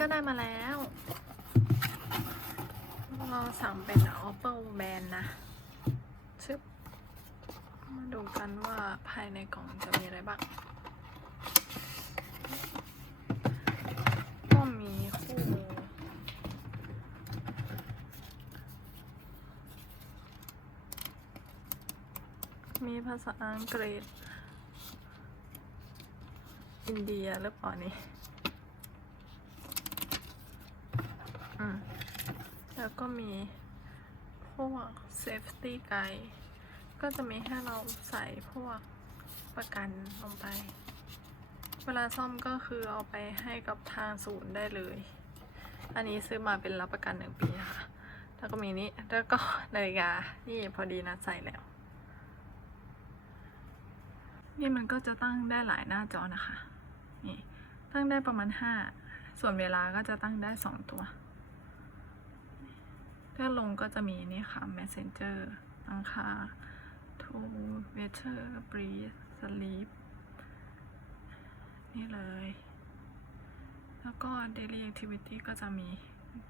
ก็ได้มาแล้ว เราสั่งเป็น Apple Band นะชึบมาดูกันว่าภายในกล่องจะมีอะไรบ้าง ก็มีคู่มีภาษาอังกฤษ อินเดียหรือเปล่านี่ อืมแล้วก็มีพวก safety guide ก็จะมีให้เราใส่พวกประกันลงไป เวลาซ่อมก็คือเอาไปให้กับทางศูนย์ได้เลย อันนี้ซื้อมาเป็นรับประกันหนึ่งปีนะคะ แล้วก็มีนี้ แล้วก็นาฬิกา นี่พอดีนะใส่แล้ว นี่มันก็จะตั้งได้หลายหน้าจอนะคะ นี่ ตั้งได้ประมาณห้าส่วนเวลาก็จะตั้งได้สองตัว ถ้าลงก็จะมีนี่ค่ะ messenger ตั้งค่า to weather breathe sleep นี่เลย แล้วก็ daily activity ก็จะมี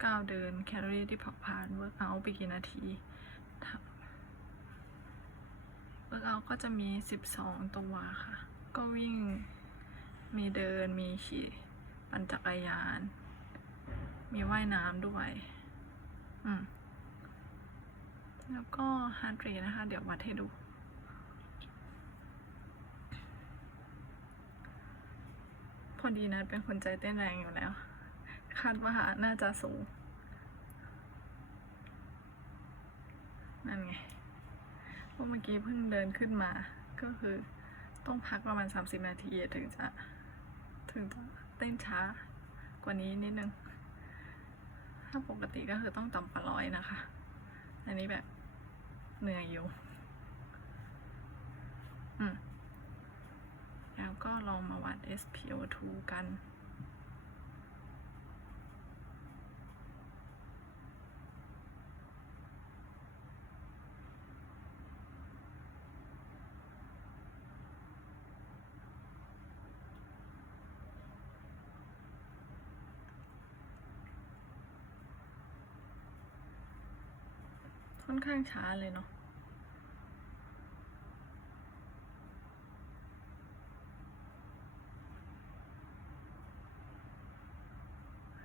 ก้าวเดิน แคลอรี่ที่เผาผลาญ work out ไปกี่นาที work out ก็จะมี 12 ตัวค่ะ ก็วิ่ง มีเดิน มีขี่ ปั่นจักรยาน มีว่ายน้ำด้วย อืม แล้วก็ฮาร์ดเรทนะคะ เดี๋ยววัดให้ดู พอดีนะเป็นคนใจเต้นแรงอยู่แล้ว คาดว่าน่าจะสูง นั่นไงเพราะเมื่อกี้เพิ่งเดินขึ้นมา ก็คือต้องพักประมาณ 30 นาทีถึงจะ ถึงจะเต้นช้ากว่านี้นิดนึง ถ้าปกติก็คือต้องต่ำกว่าร้อยนะคะ อันนี้แบบเหนื่อยอยู่ อืม แล้วก็ลองมาวัด SpO2 กัน ค่อนข้างช้าเลยเนาะ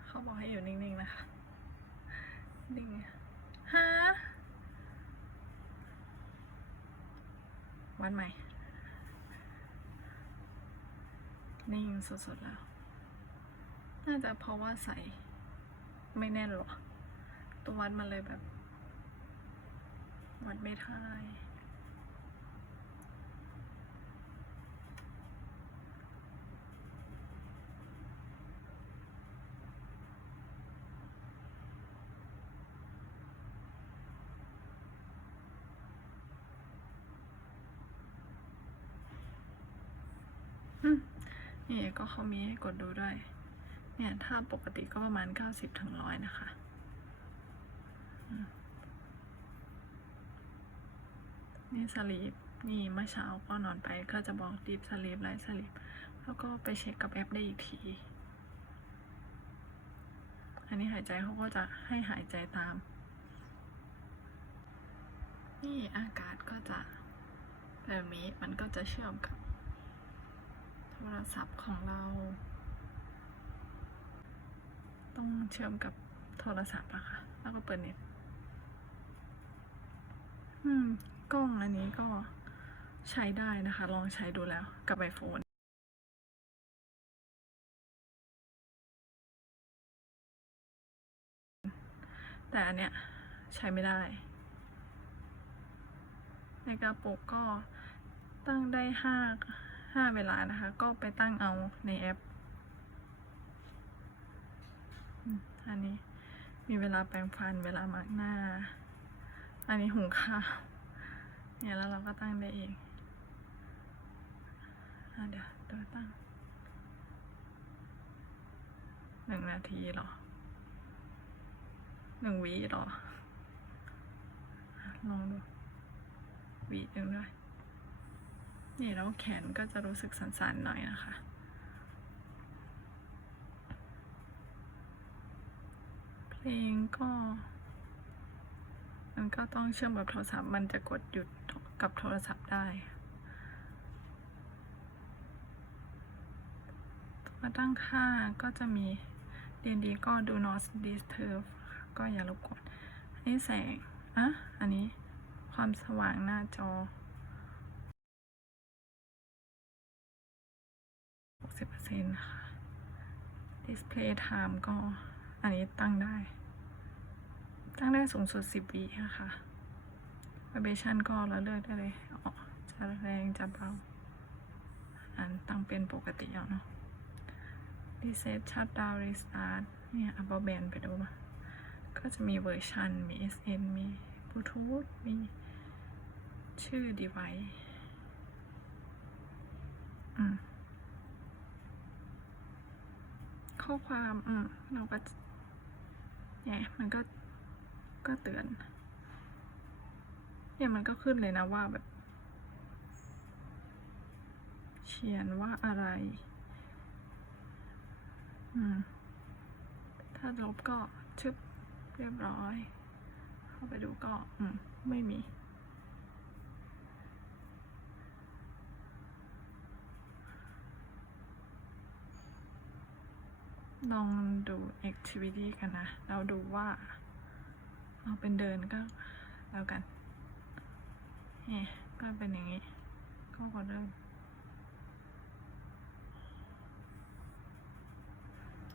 เขาบอกให้อยู่นิ่งๆนะคะนิ่งฮะวันใหม่ นิ่งสดๆแล้ว น่าจะเพราะว่าใส่ไม่แน่นหรอ ตัววัดมันเลยแบบ วัดไม่ได้อืมนี่ก็เขามีให้กดดูด้วย เนี่ย ถ้าปกติก็ประมาณ 90ถึงร้อยนะคะอืม นี่สลีปนี่เมื่อเช้าก็นอนไปก็จะบอกดีฟสลีปไลท์สลีปแล้วก็ไปเช็คกับแอปได้อีกที อันนี้หายใจเขาก็จะให้หายใจตาม นี่อากาศก็จะแบบนี้มันก็จะเชื่อมกับ โทรศัพท์ของเรา ต้องเชื่อมกับโทรศัพท์อะค่ะ แล้วก็เปิดเน็ตอืม กล้องอันนี้ก็ใช้ได้นะคะ ลองใช้ดูแล้วกับไอโฟนแต่อันเนี้ยใช้ไม่ได้ ในกระปุกก็ตั้งได้ห้าห้าเวลานะคะ ก็ไปตั้งเอาในแอป อันนี้มีเวลาแปรงฟันเวลามาร์กหน้า อันนี้หุงข้าว เนี่ยแล้วเราก็ตั้งได้เองอะเดี๋ยวตัวตั้งหนึ่งนาทีหรอหนึ่งวิหรอ ลองดูวิหนึ่งด้วยนี่แล้วแขนก็จะรู้สึกสั่นๆหน่อยนะคะเพลงก็ มันก็ต้องเชื่อมกับโทรศัพท์มันจะกดหยุด กับโทรศัพท์ได้ มาตั้งค่าก็จะมี D&D ก็ do not disturb ก็อย่ารบกวน อันนี้แสง อะ อันนี้ความสว่างหน้าจอ 60%ค่ะ display time ก็อันนี้ตั้งได้ ตั้งได้สูงสุด 10วินะคะ vibration ก็เราเลือกได้เลยออจะแรงจะเบาอันตั้งเป็นปกติเอาเนาะ reset shutdown restart เนี่ยอัปเบนไปดูก็จะมีเวอร์ชันมี SN มี Bluetooth มีชื่อ device อืมข้อความ อืม เราก็เนี่ยมันก็ ก็เตือน เนี่ยมันก็ขึ้นเลยนะว่าแบบเขียนว่าอะไร อืม ถ้าลบก็ชึบเรียบร้อย เข้าไปดูก็ อืม ไม่มี ลองดู activity กันนะ เราดูว่าเอาเป็นเดินก็แล้วกัน นี่ก็เป็นอย่างนี้ก็กดเริ่ม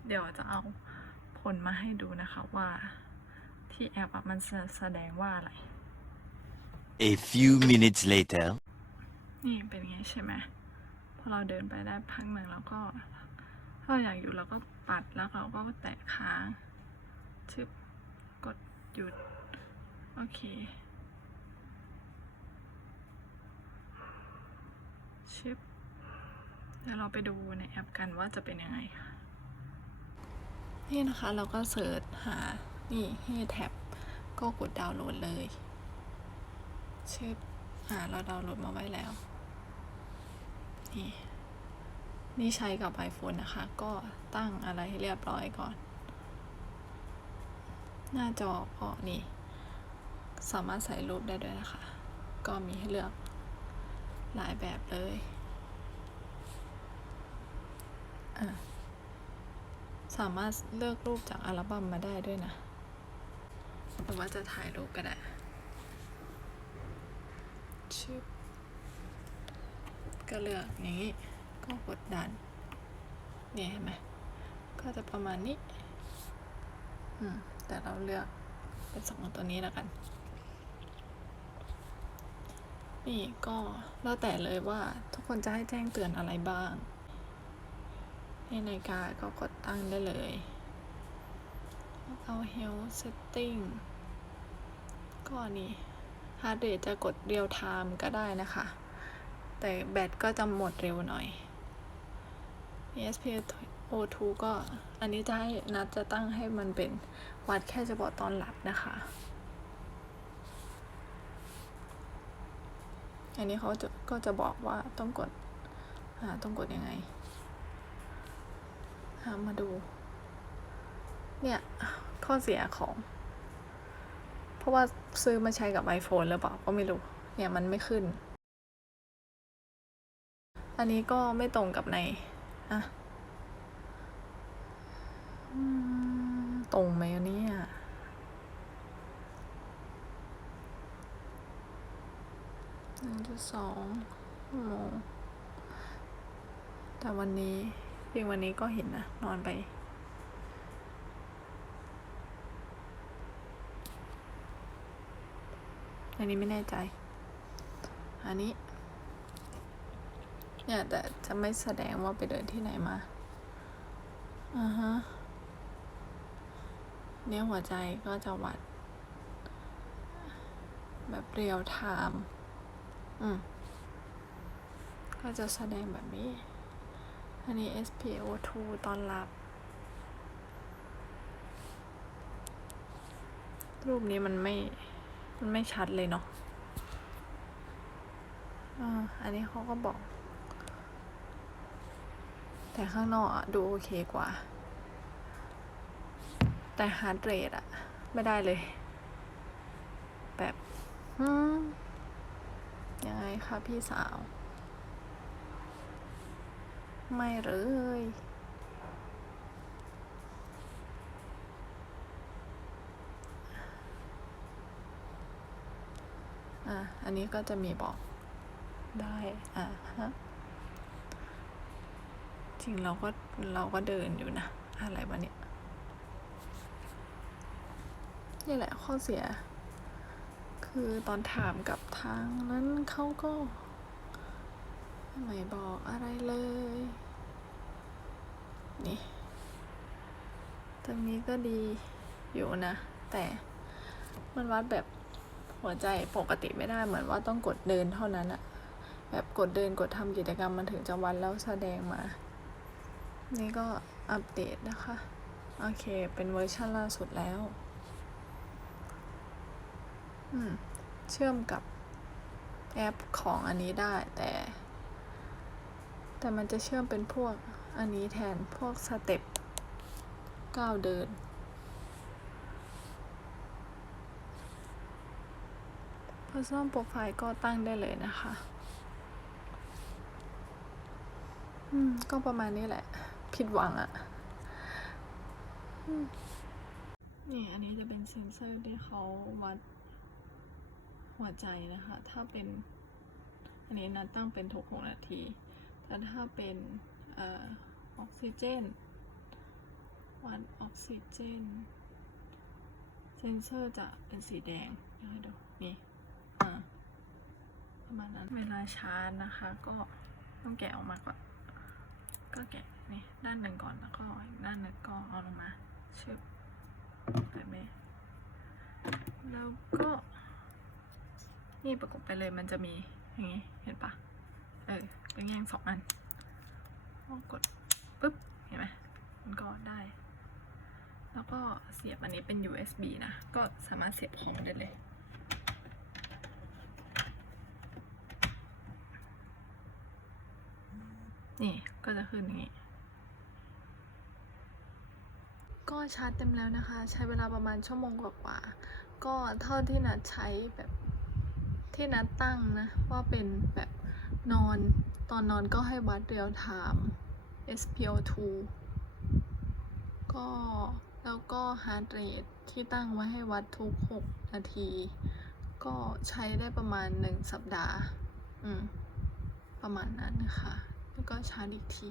เดี๋ยวจะเอาผลมาให้ดูนะคะว่าที่แอปอะมันจะแสดงว่าอะไร A few minutes later. นี่เป็นไงใช่ไหมพอเราเดินไปได้พักหนึ่งแล้วก็ถ้าเราอยากอยู่เราก็ปัดแล้วเราก็แตะค้างชึบกดหยุด โอเค ชึบเดี๋ยวเราไปดูในแอปกันว่าจะเป็นยังไงค่ะ นี่นะคะเราก็เสิร์ชหา นี่ให้แท็บก็กดดาวน์โหลดเลยชึบอ่าเราดาวน์โหลดมาไว้แล้ว นี่ นี่ใช้กับ iPhone นะคะ ก็ตั้งอะไรให้เรียบร้อยก่อน หน้าจอก็นี่ สามารถใส่รูปได้ด้วยนะคะ ก็มีให้เลือก หลายแบบเลยสามารถเลือกรูปจากอัลบั้มมาได้ด้วยนะหรือว่าจะถ่ายรูปก็ได้ชึบก็เลือกอย่างนี้ ก็กดดัน เนี่ยเห็นไหม ก็จะประมาณนี้ อืม แต่เราเลือกเป็นสองตัวนี้แล้วกัน นี่ก็แล้วแต่เลยว่าทุกคนจะให้แจ้งเตือนอะไรบ้าง ในนาฬิกาก็กดตั้งได้เลยเอา health setting ก็นี่ heart rate จะกด real time ก็ได้นะคะ แต่แบตก็จะหมดเร็วหน่อย ESPO2 ก็อันนี้จะให้นัดจะตั้งให้มันเป็นวัดแค่เฉพาะตอนหลับนะคะ อันนี้เขาจะก็จะบอกว่าต้องกดต้องกดยังไงามาดู เนี่ย ข้อเสียของ เพราะว่าซื้อมาใช้กับ iPhone หรือเปล่าก็ไม่รู้ เนี่ยมันไม่ขึ้น อันนี้ก็ไม่ตรงกับในอะตรงไหมอันนี้ะสองโมงแต่วันนี้เพียงวันนี้ก็เห็นนะ นอนไป อันนี้ไม่แน่ใจ อันนี้ เนี่ย แต่จะไม่แสดงว่าไปเดินที่ไหนมา อ่าฮะ เนี่ยหัวใจก็จะวัด แบบเรียลไทม์ อืมก็จะแสดงแบบนี้ อันนี้ SPO2 ตอนรับ รูปนี้มันไม่ มันไม่ชัดเลยเนาะอ่าอันนี้เขาก็บอก แต่ข้างนอกอะดูโอเคกว่า แต่ฮาร์ดเรทอะไม่ได้เลย แบบ อืม ยังไงคะพี่สาว ไม่เลยอะอันนี้ก็จะมีบอกได้ อะฮะ จริงเราก็เราก็เดินอยู่นะ อะไรวะเนี่ยนี่แหละข้อเสีย คือตอนถามกับทางนั้นเขาก็ไม่บอกอะไรเลย นี่ ตรงนี้ก็ดีอยู่นะ แต่มันวัดแบบหัวใจปกติไม่ได้เหมือนว่าต้องกดเดินเท่านั้นอะแบบกดเดินกดทำกิจกรรมมันถึงจะวัดแล้วแสดงมา นี่ก็อัปเดตนะคะ โอเค เป็นเวอร์ชันล่าสุดแล้ว เชื่อมกับแอปของอันนี้ได้แต่ แต่มันจะเชื่อมเป็นพวกอันนี้แทนพวกสเต็ปก้าวเดิน Personal Profile ก็ตั้งได้เลยนะคะ อืม ก็ประมาณนี้แหละ ผิดหวังอะอืมนี่อันนี้จะเป็นเซนเซอร์ที่เขาวัด หัวใจนะคะ ถ้าเป็น อันนี้นัดตั้งเป็นทุกหกนาที แต่ถ้าเป็นออกซิเจน วัดออกซิเจน เซนเซอร์จะเป็นสีแดงเดี๋ยวให้ดูนี่ประมาณนั้น เวลาชาร์จนะคะ ก็ต้องแกะออกมาก่อน ก็แกะนี่ด้านหนึ่งก่อนแล้วก็อีกด้านหนึ่งก็เอาลงมาชึบแบบนี้แล้วก็ นี่ประกบไปเลยมันจะมีอย่างนี้เห็นปะเออเป็นแง่งสองอันก็กดปุ๊บเห็นไหมมันก็ได้ แล้วก็เสียบอันนี้เป็น USB นะ ก็สามารถเสียบของได้เลยนี่ก็จะขึ้นอย่างนี้ ก็ชาร์จเต็มแล้วนะคะ ใช้เวลาประมาณชั่วโมงกว่าๆก็เท่าที่นัดใช้แบบ ที่นัดตั้งนะ ว่าเป็นแบบนอนตอนนอนก็ให้วัดเรียลไทม์ SPO2 ก็แล้วก็ฮาร์ดเรทที่ตั้งไว้ให้วัดทุก 6 นาที ก็ใช้ได้ประมาณ 1 สัปดาห์ อืม ประมาณนั้นนะคะแล้วก็ชาร์จอีกที